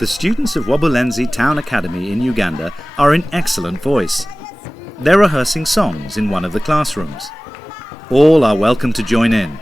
The students of Wobulenzi Town Academy in Uganda are in excellent voice. They're rehearsing songs in one of the classrooms. All are welcome to join in.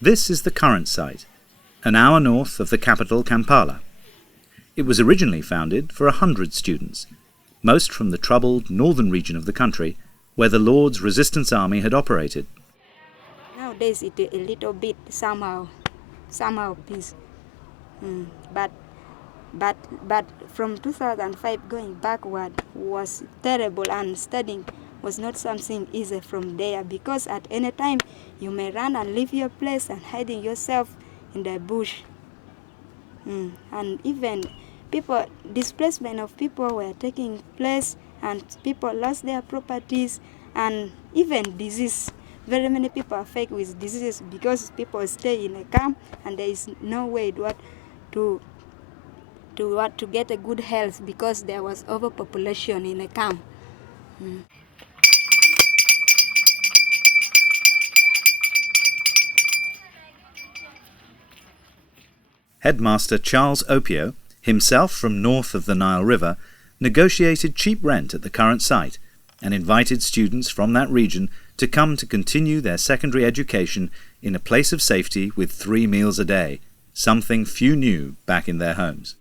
This is the current site, an hour north of the capital Kampala. It was originally founded for 100 students, most from the troubled northern region of the country, where the Lord's Resistance Army had operated. Nowadays it a little bit somehow peace. But from 2005 going backward was terrible, and studying was not something easy from there, because at any time you may run and leave your place and hiding yourself in the bush. And even displacement of people were taking place, and people lost their properties, and even disease. Very many people are affected with diseases because people stay in a camp and there is no way to get a good health because there was overpopulation in a camp. Headmaster Charles Opio, himself from north of the Nile River, negotiated cheap rent at the current site and invited students from that region to come to continue their secondary education in a place of safety with 3 meals a day, something few knew back in their homes.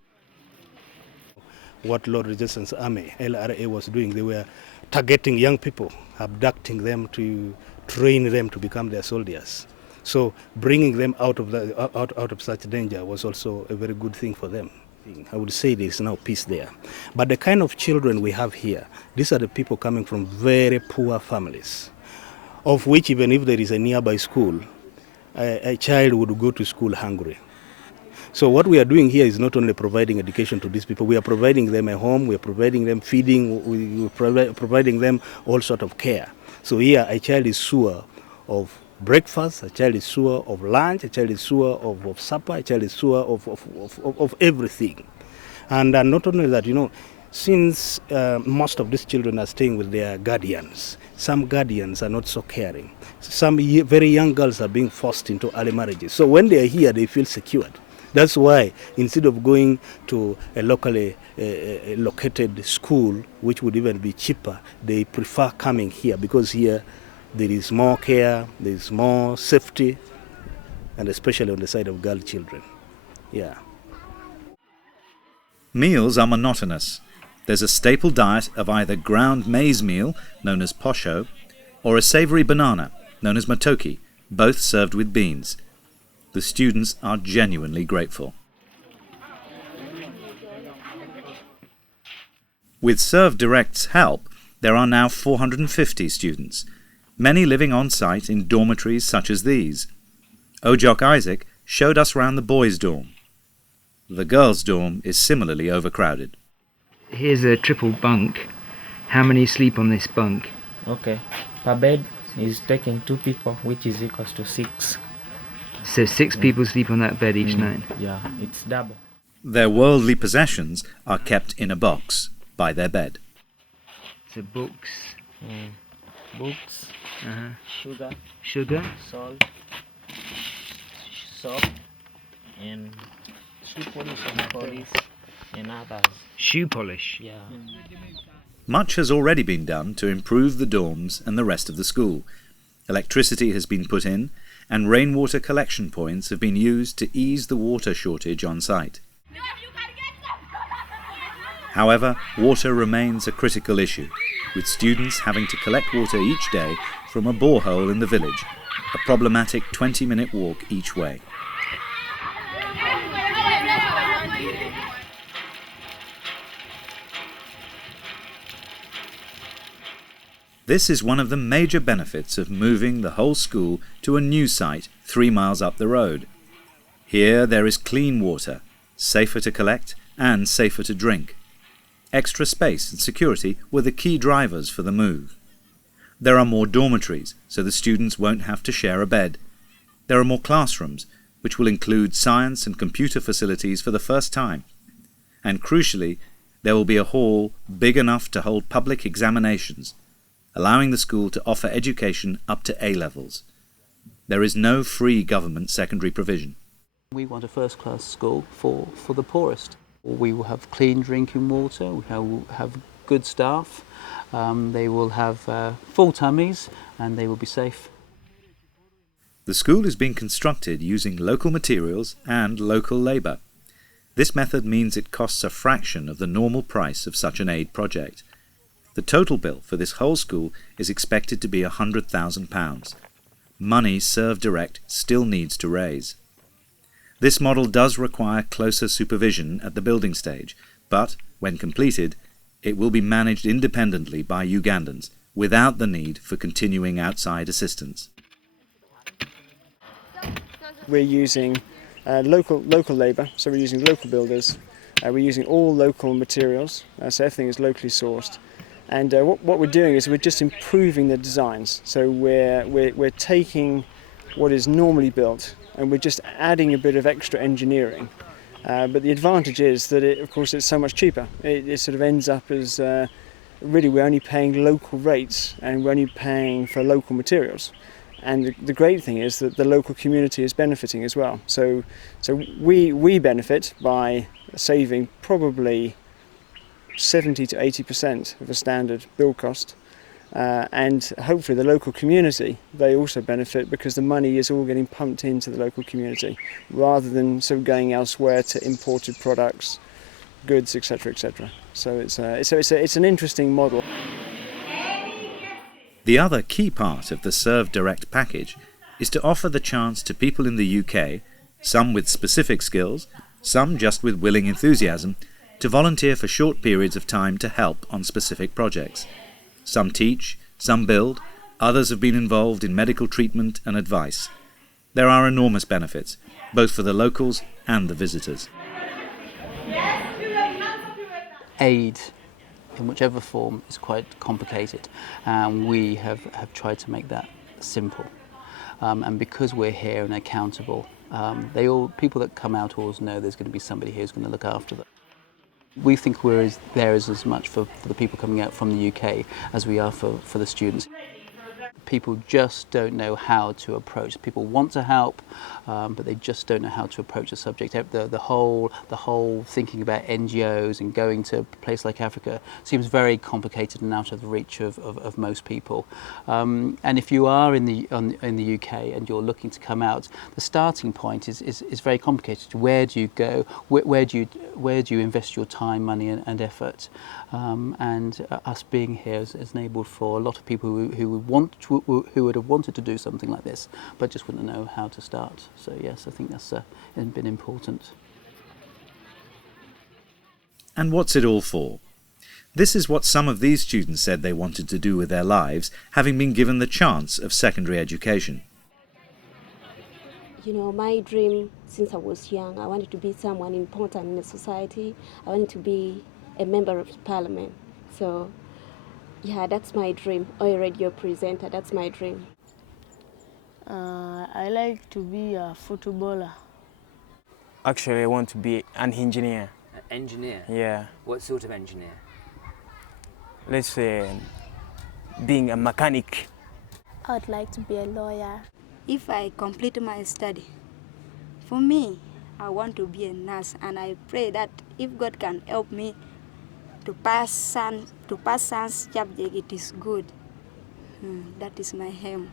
What Lord Resistance Army, LRA, was doing, they were targeting young people, abducting them to train them to become their soldiers. So bringing them out of such danger was also a very good thing for them. I would say there is now peace there. But the kind of children we have here, these are the people coming from very poor families, of which even if there is a nearby school, a child would go to school hungry. So what we are doing here is not only providing education to these people, we are providing them a home, we are providing them feeding, we are providing them all sort of care. So here a child is sure of breakfast, a child is sure of lunch, a child is sure of supper, a child is sure of everything. And not only that, since most of these children are staying with their guardians, some guardians are not so caring. Some very young girls are being forced into early marriages. So when they are here, they feel secured. That's why instead of going to a locally located school, which would even be cheaper, they prefer coming here, because here there is more care, there is more safety, and especially on the side of girl children. Yeah. Meals are monotonous. There's a staple diet of either ground maize meal, known as posho, or a savoury banana, known as matoke, both served with beans. The students are genuinely grateful. With ServeDirect's help, there are now 450 students, many living on site in dormitories such as these. Ojok Isaac showed us round the boys' dorm. The girls' dorm is similarly overcrowded. Here's a triple bunk. How many sleep on this bunk? Okay, per bed is taking 2 people, which is equals to 6. So 6 people sleep on that bed each night? Yeah, it's double. Their worldly possessions are kept in a box by their bed. So books. Books, Sugar, salt, soap, and shoe polish, and others. shoe polish. Yeah. Much has already been done to improve the dorms and the rest of the school. Electricity has been put in, and rainwater collection points have been used to ease the water shortage on site. However, water remains a critical issue, with students having to collect water each day from a borehole in the village, a problematic 20-minute walk each way. This is one of the major benefits of moving the whole school to a new site 3 miles up the road. Here there is clean water, safer to collect and safer to drink. Extra space and security were the key drivers for the move. There are more dormitories, so the students won't have to share a bed. There are more classrooms, which will include science and computer facilities for the first time. And crucially, there will be a hall big enough to hold public examinations, allowing the school to offer education up to A levels. There is no free government secondary provision. We want a first-class school for the poorest. We will have clean drinking water, we will have good staff, they will have full tummies, and they will be safe. The school is being constructed using local materials and local labour. This method means it costs a fraction of the normal price of such an aid project. The total bill for this whole school is expected to be £100,000. Money ServeDirect still needs to raise. This model does require closer supervision at the building stage, but, when completed, it will be managed independently by Ugandans, without the need for continuing outside assistance. We're using local labour, so we're using local builders, we're using all local materials, so everything is locally sourced. And what we're doing is we're just improving the designs. So we're taking what is normally built and we're just adding a bit of extra engineering. But the advantage is that, of course, it's so much cheaper. It sort of ends up as really we're only paying local rates and we're only paying for local materials. And the great thing is that the local community is benefiting as well. So we benefit by saving probably 70 to 80% of a standard build cost, and hopefully the local community, they also benefit because the money is all getting pumped into the local community rather than sort of going elsewhere to imported products, goods, etc., etc. So it's an interesting model. The other key part of the ServeDirect package is to offer the chance to people in the UK, some with specific skills, some just with willing enthusiasm, to volunteer for short periods of time to help on specific projects. Some teach, some build, others have been involved in medical treatment and advice. There are enormous benefits, both for the locals and the visitors. Aid, in whichever form, is quite complicated, and we have tried to make that simple. And because we're here and accountable, people that come out always know there's going to be somebody here who's going to look after them. We think we're there as much for the people coming out from the UK as we are for the students. People just don't know how to approach. People want to help, but they just don't know how to approach the subject. The whole thinking about NGOs and going to a place like Africa seems very complicated and out of the reach of most people. And if you are in the UK and you're looking to come out, the starting point is very complicated. Where do you go? Where do you invest your time, money, and effort? And us being here has enabled for a lot of people who would have wanted to do something like this, but just wouldn't know how to start. So yes, I think that's been important. And what's it all for? This is what some of these students said they wanted to do with their lives, having been given the chance of secondary education. You know, my dream since I was young, I wanted to be someone important in the society. I wanted to be a member of parliament. So yeah, that's my dream. Or a radio presenter, that's my dream. I like to be a footballer. Actually, I want to be an engineer. An engineer? Yeah. What sort of engineer? Let's say being a mechanic. I would like to be a lawyer. If I complete my study, for me, I want to be a nurse, and I pray that if God can help me to pass science subject, it is good. That is my aim.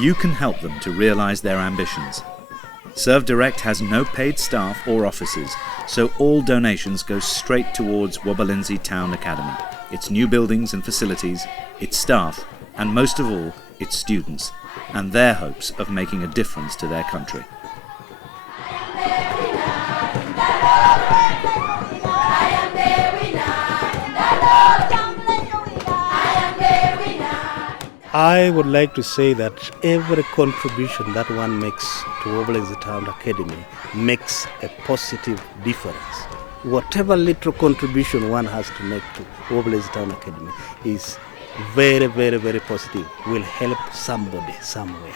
You can help them to realise their ambitions. ServeDirect has no paid staff or offices, so all donations go straight towards Wobulenzi Town Academy, its new buildings and facilities, its staff, and most of all, its students, and their hopes of making a difference to their country. I would like to say that every contribution that one makes to Wobulenzi Town Academy makes a positive difference. Whatever little contribution one has to make to Wobulenzi Town Academy is very, very, very positive, will help somebody somewhere.